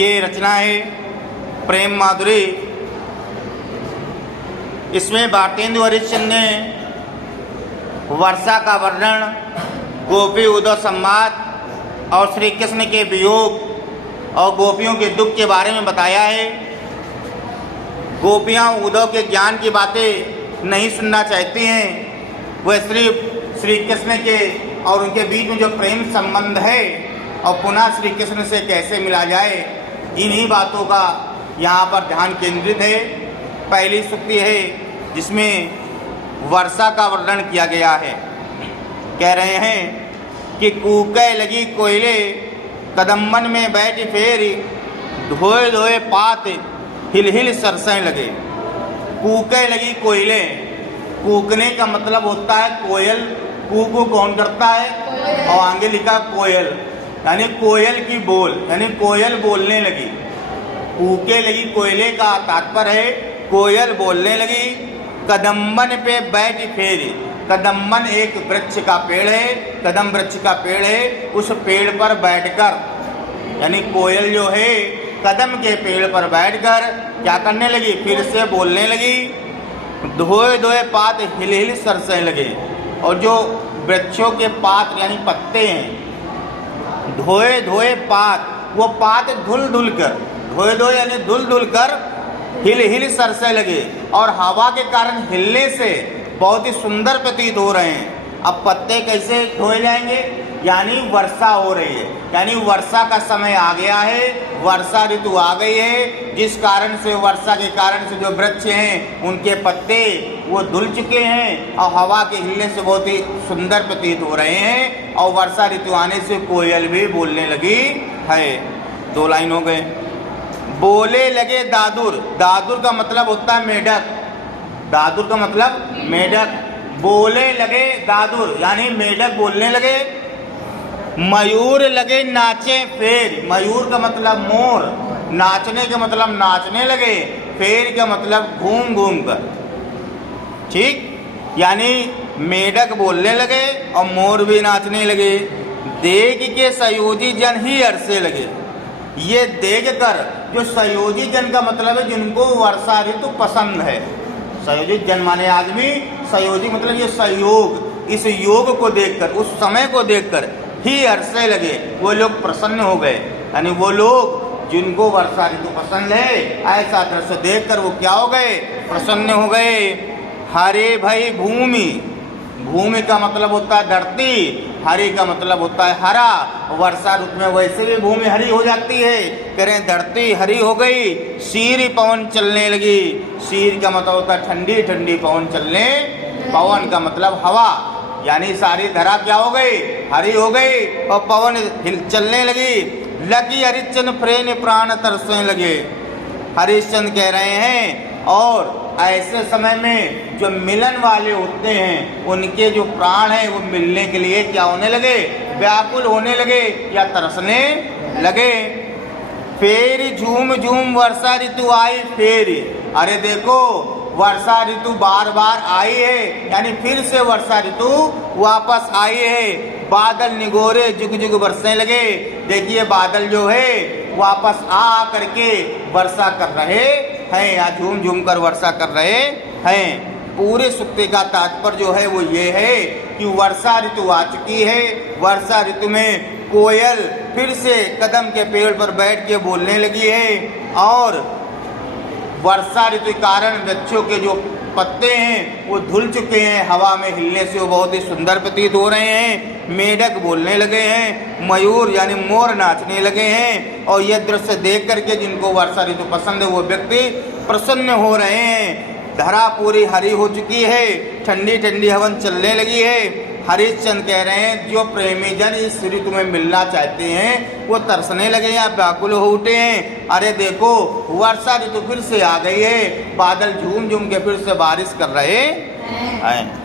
ये रचना है प्रेम माधुरी। इसमें भारतेंदु हरिश्चंद्र ने वर्षा का वर्णन, गोपी उद्धव संवाद और श्री कृष्ण के वियोग और गोपियों के दुख के बारे में बताया है। गोपियाँ उद्धव के ज्ञान की बातें नहीं सुनना चाहती हैं, वह सिर्फ श्री कृष्ण के और उनके बीच में जो प्रेम संबंध है और पुनः श्री कृष्ण से कैसे मिला जाए, इन्हीं बातों का यहाँ पर ध्यान केंद्रित है। पहली सूक्ति है जिसमें वर्षा का वर्णन किया गया है। कह रहे हैं कि कूके लगी कोयले कदम्बन में बैठी फेरी, धोए धोए पात हिल हिल सरसें लगे। कूके लगी कोयले, कूकने का मतलब होता है कोयल। कूकू कौन करता है? और आगे लिखा कोयल, यानी कोयल की बोल, यानी कोयल बोलने लगी। कूके लगी कोयले का तात्पर्य है कोयल बोलने लगी। कदम्बन पे बैठ फेरी, कदम्बन एक वृक्ष का पेड़ है, कदम वृक्ष का पेड़ है, उस पेड़ पर बैठकर, यानी कोयल जो है कदम के पेड़ पर बैठकर क्या करने लगी? फिर से बोलने लगी। धोए धोए पात हिल हिल सरसें लगे। और जो वृक्षों के पात यानी पत्ते हैं, धोए धोए पात, वो पात धुल धुल कर, धोए धोए यानी धुल धुल कर हिल हिल सरसे लगे और हवा के कारण हिलने से बहुत ही सुंदर प्रतीत हो रहे हैं। अब पत्ते कैसे धोए जाएंगे? यानी वर्षा हो रही है, यानी वर्षा का समय आ गया है, वर्षा ऋतु आ गई है, जिस कारण से वर्षा के कारण से जो वृक्ष हैं उनके पत्ते वो धुल चुके हैं और हवा के हिलने से बहुत ही सुंदर प्रतीत हो रहे हैं। और वर्षा ऋतु आने से कोयल भी बोलने लगी है। 2 लाइन हो गए। बोले लगे दादुर, दादुर का मतलब होता है मेढक, दादुर का मतलब मेढक। बोले लगे दादुर यानी मेढक बोलने लगे। मयूर लगे नाचे फेर, मयूर का मतलब मोर, नाचने का मतलब नाचने लगे, फेर का मतलब घूम घूम कर। ठीक, यानी मेढक बोलने लगे और मोर भी नाचने लगे। देख के संयोजी जन ही हर्षे लगे। ये देख कर, जो संयोजी जन का मतलब है जिनको वर्षा ऋतु पसंद है। संयोजी जन माने आदमी, संयोजी मतलब ये संयोग, इस योग को देखकर, उस समय को देखकर ही हर्षे लगे, वो लोग प्रसन्न हो गए। यानी वो लोग जिनको वर्षा ऋतु पसंद है, ऐसा दृश्य देखकर वो क्या हो गए? प्रसन्न हो गए। हरे भई भूमि, भूमि का मतलब होता है धरती, हरी का मतलब होता है हरा। वर्षा ऋतु में वैसे भी भूमि हरी हो जाती है, कह रहे हैं धरती हरी हो गई। शीर पवन चलने लगी, शीर का मतलब होता है ठंडी ठंडी पवन चलने, पवन का मतलब हवा, यानी सारी धरा क्या हो गई? हरी हो गई और पवन चलने लगी। लगी हरिश्चंद्र प्रेम प्राण तरसने लगे। हरिश्चंद्र कह रहे हैं और ऐसे समय में जो मिलन वाले होते हैं उनके जो प्राण हैं वो मिलने के लिए क्या होने लगे? व्याकुल होने लगे या तरसने लगे। फेरी झूम झूम वर्षा ऋतु आई फेरी। अरे देखो, वर्षा ऋतु बार बार आई है, यानी फिर से वर्षा ऋतु वापस आई है। बादल निगोरे जुग जुग बरसने लगे। देखिए बादल जो है वापस आ करके वर्षा कर रहे हैं, या झूम झूम कर वर्षा कर रहे हैं। पूरे सूक्ति का तात्पर्य जो है वो ये है कि वर्षा ऋतु आ चुकी है। वर्षा ऋतु में कोयल फिर से कदम के पेड़ पर बैठ के बोलने लगी है और वर्षा ऋतु के कारण वृक्षों के जो पत्ते हैं वो धुल चुके हैं, हवा में हिलने से वो बहुत ही सुंदर प्रतीत हो रहे हैं। मेढक बोलने लगे हैं, मयूर यानी मोर नाचने लगे हैं। और यह दृश्य देख करके जिनको वर्षा ऋतु पसंद है वो व्यक्ति प्रसन्न हो रहे हैं। धरा पूरी हरी हो चुकी है, ठंडी ठंडी हवन चलने लगी है। हरिश्चंद्र कह रहे हैं जो प्रेमी जन इस ऋतु में मिलना चाहते हैं वो तरसने लगे या व्याकुल हो उठे हैं। अरे देखो, वर्षा ऋतु फिर से आ गई है, बादल झूम झूम के फिर से बारिश कर रहे हैं।